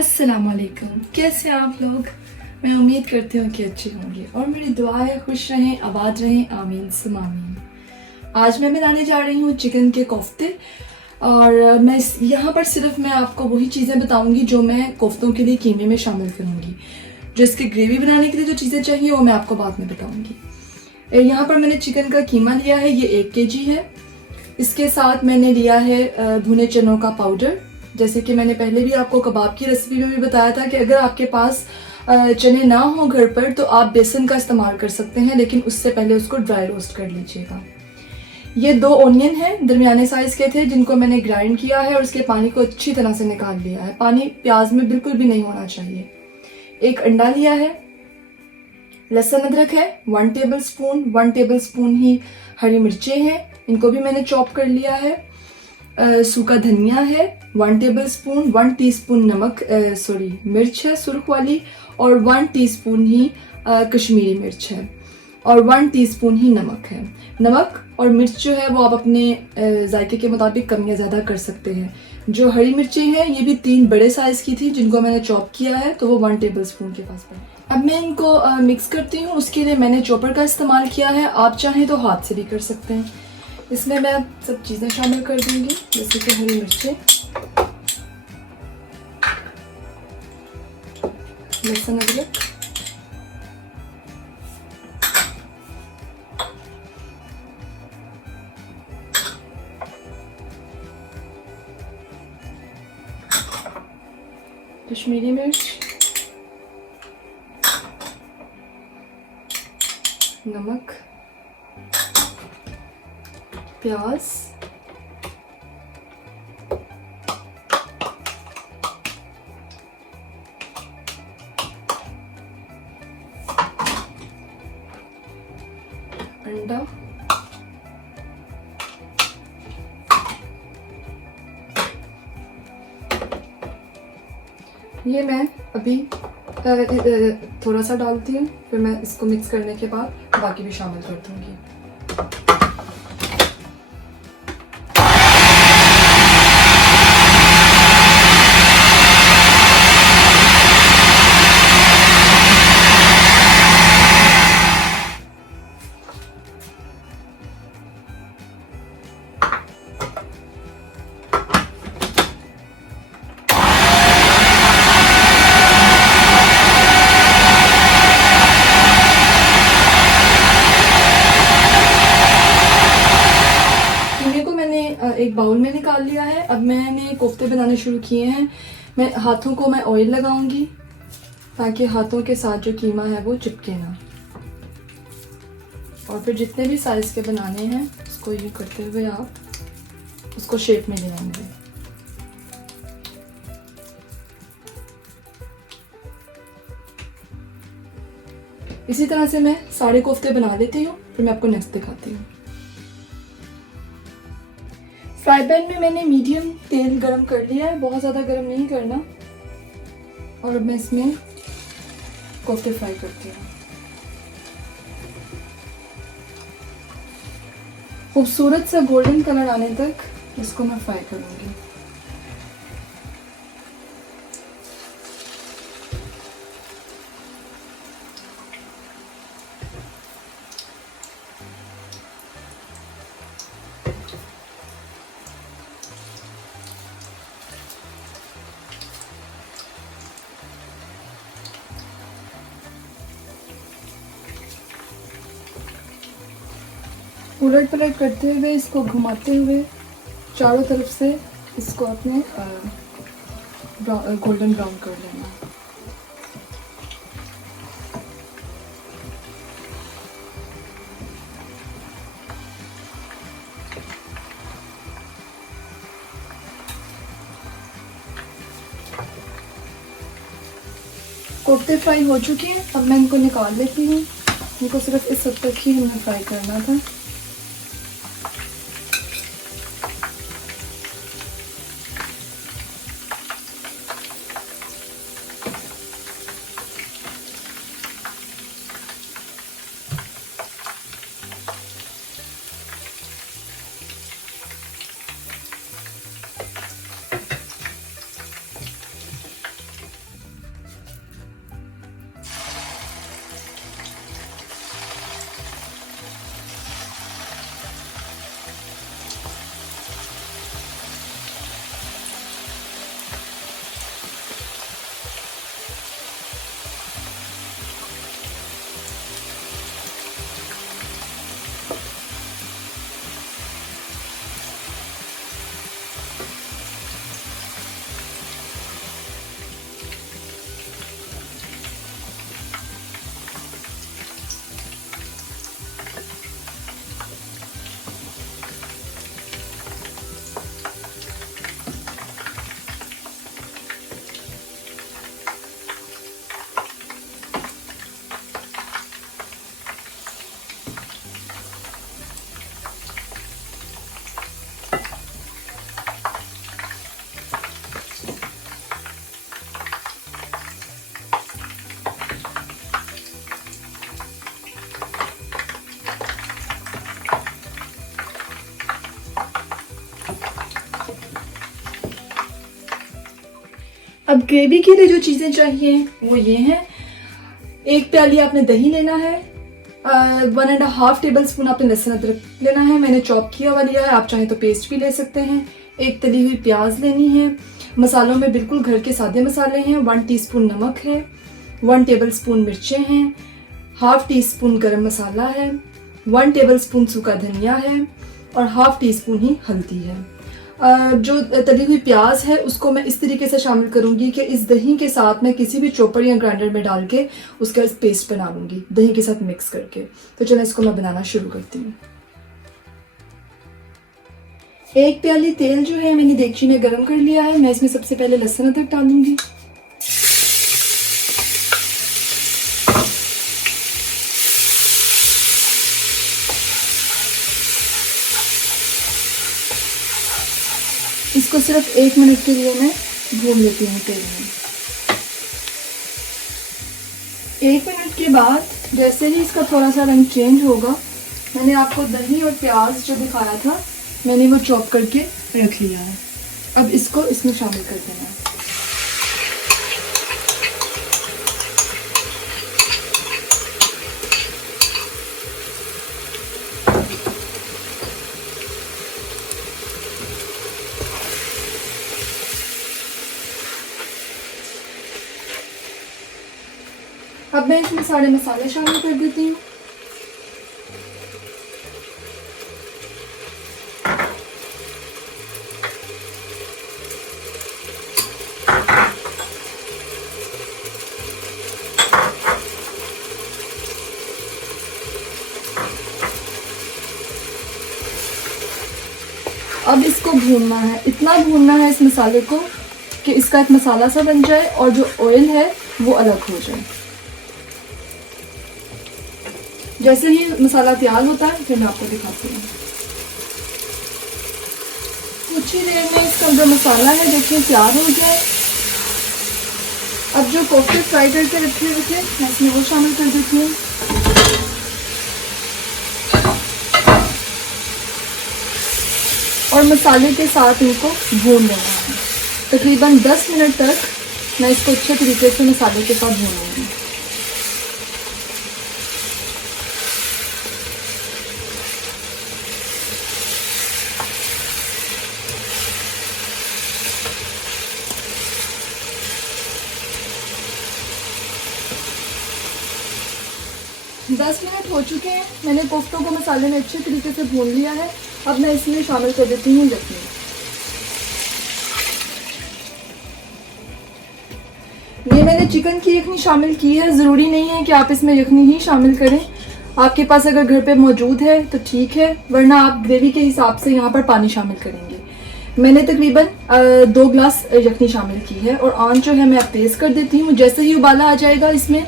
अस्सलाम वालेकुम। कैसे हैं आप लोग? मैं उम्मीद करती हूँ कि अच्छे होंगे और मेरी दुआ है खुश रहें, आबाद रहें, आमीन सुम आमीन। आज मैं बनाने जा रही हूँ चिकन के कोफ्ते और मैं यहाँ पर सिर्फ मैं आपको वही चीज़ें बताऊँगी जो मैं कोफ्तों के लिए कीमे में शामिल करूँगी। जो इसकी ग्रेवी बनाने के लिए जो चीज़ें चाहिए वो मैं आपको बाद में बताऊँगी। यहाँ पर मैंने चिकन का कीमा लिया है, ये 1 kg है। इसके साथ मैंने लिया है भुने चनों का पाउडर। जैसे कि मैंने पहले भी आपको कबाब की रेसिपी में भी बताया था कि अगर आपके पास चने ना हो घर पर तो आप बेसन का इस्तेमाल कर सकते हैं, लेकिन उससे पहले उसको ड्राई रोस्ट कर लीजिएगा। ये 2 ओनियन हैं, दरमियाने साइज के थे, जिनको मैंने ग्राइंड किया है और उसके पानी को अच्छी तरह से निकाल लिया है। पानी प्याज में बिल्कुल भी नहीं होना चाहिए। 1 अंडा लिया है, लहसुन अदरक है 1 टेबलस्पून, 1 टेबलस्पून ही हरी मिर्चें हैं, इनको भी मैंने चॉप कर लिया है। सूखा धनिया है 1 टेबलस्पून, 1 टीस्पून नमक मिर्च है सुर्ख वाली, और 1 टीस्पून ही कश्मीरी मिर्च है, और 1 टीस्पून ही नमक है। नमक और मिर्च जो है वो आप अपने जायके के मुताबिक कम या ज़्यादा कर सकते हैं। जो हरी मिर्चें हैं ये भी 3 बड़े साइज़ की थी, जिनको मैंने चॉप किया है, तो वो 1 टेबलस्पून के पास पड़े। अब मैं इनको मिक्स करती हूँ। उसके लिए मैंने चॉपर का इस्तेमाल किया है, आप चाहें तो हाथ से भी कर सकते हैं। इसमें मैं सब चीज़ें शामिल कर दूंगी, जैसे कि हरी मिर्चें, लहसुन अदरक, कश्मीरी मिर्च, नमक, प्याज, अंडा, ये मैं अभी थोड़ा सा डालती हूँ, फिर मैं इसको मिक्स करने के बाद बाकी भी शामिल कर दूँगी। एक बाउल में निकाल लिया है। अब मैंने कोफ्ते बनाने शुरू किए हैं। मैं हाथों को ऑयल लगाऊंगी ताकि हाथों के साथ जो कीमा है वो चिपके ना, और फिर जितने भी साइज के बनाने हैं उसको यूँ करते हुए आप उसको शेप में ले आएंगे। इसी तरह से मैं सारे कोफ्ते बना लेती हूँ, फिर मैं आपको नेक्स्ट दिखाती हूँ। फ्राई पैन में मैंने मीडियम तेल गरम कर लिया है, बहुत ज़्यादा गरम नहीं करना। और अब मैं इसमें कोफ्ते फ्राई करती हूँ। खूबसूरत सा गोल्डन कलर आने तक इसको मैं फ्राई करूँगी। उलट पलट करते हुए, इसको घुमाते हुए चारों तरफ से इसको अपने गोल्डन ब्राउन कर लेना। कोफ्ते फ्राई हो चुके हैं, अब मैं इनको निकाल लेती हूँ। इनको सिर्फ इस हद तक ही हमें फ्राई करना था। अब ग्रेवी के लिए जो चीज़ें चाहिए वो ये हैं। 1 प्याली आपने दही लेना है, 1.5 टेबल स्पून आपने लहसुन अदरक लेना है, मैंने चॉप किया हुआ लिया है, आप चाहें तो पेस्ट भी ले सकते हैं। 1 तली हुई प्याज लेनी है। मसालों में बिल्कुल घर के सादे मसाले हैं। 1 टीस्पून नमक है, 1 टेबल स्पून मिर्चें हैं, ½ टीस्पून गरम मसाला है, 1 टेबल स्पून सूखा धनिया है और ½ टीस्पून ही हल्दी है। जो तली हुई प्याज है उसको मैं इस तरीके से शामिल करूंगी कि इस दही के साथ मैं किसी भी चॉपर या ग्राइंडर में डाल के उसका पेस्ट बना लूंगी दही के साथ मिक्स करके। तो चलो इसको मैं बनाना शुरू करती हूँ। 1 प्याली तेल जो है मैंने देगची में गर्म कर लिया है। मैं इसमें सबसे पहले लहसुन अदरक डालूंगी। इसको सिर्फ 1 मिनट के लिए मैं भून लेती हूँ तेल में। 1 मिनट के बाद जैसे ही इसका थोड़ा सा रंग चेंज होगा, मैंने आपको दही और प्याज जो दिखाया था मैंने वो चॉप करके रख लिया है। अब इसको इसमें शामिल कर देना है। अब मैं इसमें सारे मसाले शामिल कर देती हूँ। अब इसको भूनना है, इतना भूनना है इस मसाले को कि इसका एक मसाला सा बन जाए और जो ऑयल है वो अलग हो जाए। जैसे ही मसाला तैयार होता है फिर मैं आपको दिखाती हूँ। कुछ ही देर में इसका जो मसाला है देखिए तैयार हो गया है। अब जो कोफ्ते फ्राई करके रखे हुए थे मैं इसमें वो शामिल कर देती हूँ। और मसाले के साथ इनको भून लेना है। तकरीबन 10 मिनट तक मैं इसको अच्छे तरीके से मसाले के साथ भूनूंगी। दस मिनट हो चुके हैं। मैंने कोफ्तों को मसाले में अच्छे तरीके से भून लिया है। अब मैं इसमें शामिल कर देती हूँ यखनी। ये मैंने चिकन की यखनी शामिल की है। ज़रूरी नहीं है कि आप इसमें यखनी ही शामिल करें। आपके पास अगर घर पे मौजूद है तो ठीक है, वरना आप ग्रेवी के हिसाब से यहाँ पर पानी शामिल करेंगे। मैंने तकरीबन 2 ग्लास यखनी शामिल की है। और आंच जो है मैं अब तेज़ कर देती हूँ। जैसे ही उबाला आ जाएगा इसमें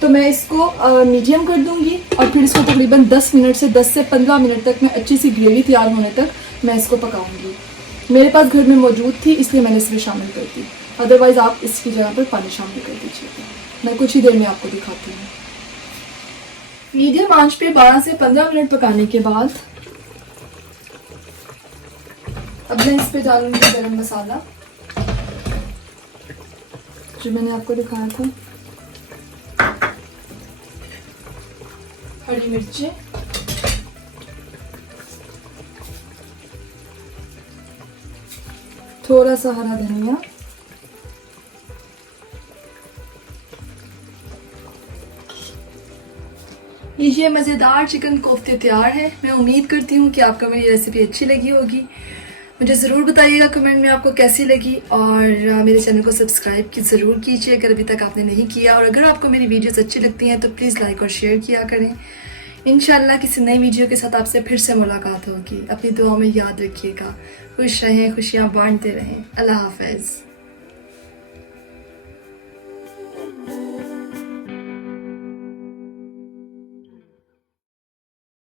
तो मैं इसको मीडियम कर दूंगी और फिर इसको तकरीबन 10 मिनट से 10 से 15 मिनट तक मैं अच्छी सी ग्रेवी तैयार होने तक मैं इसको पकाऊंगी। मेरे पास घर में मौजूद थी इसलिए मैंने इसमें शामिल कर दी, अदरवाइज़ आप इसकी जगह पर पानी शामिल कर दीजिएगा। मैं कुछ ही देर में आपको दिखाती हूँ। मीडियम आंच पे 12 से 15 मिनट पकाने के बाद अब मैं इस पे डालूंगी गरम मसाला जो मैंने आपको दिखाया था, हरी मिर्चें, थोड़ा सा हरा धनिया, ये मज़ेदार चिकन कोफ्ते तैयार है। मैं उम्मीद करती हूँ कि आपको मेरी रेसिपी अच्छी लगी होगी। मुझे ज़रूर बताइएगा कमेंट में आपको कैसी लगी और मेरे चैनल को सब्सक्राइब ज़रूर कीजिए अगर अभी तक आपने नहीं किया। और अगर आपको मेरी वीडियोस अच्छी लगती हैं तो प्लीज़ लाइक और शेयर किया करें। इंशाल्लाह किसी नई वीडियो के साथ आपसे फिर से मुलाकात होगी। अपनी दुआओं में याद रखिएगा। खुश रहें, खुशियाँ बांटते रहें। अल्लाह हाफ़िज़।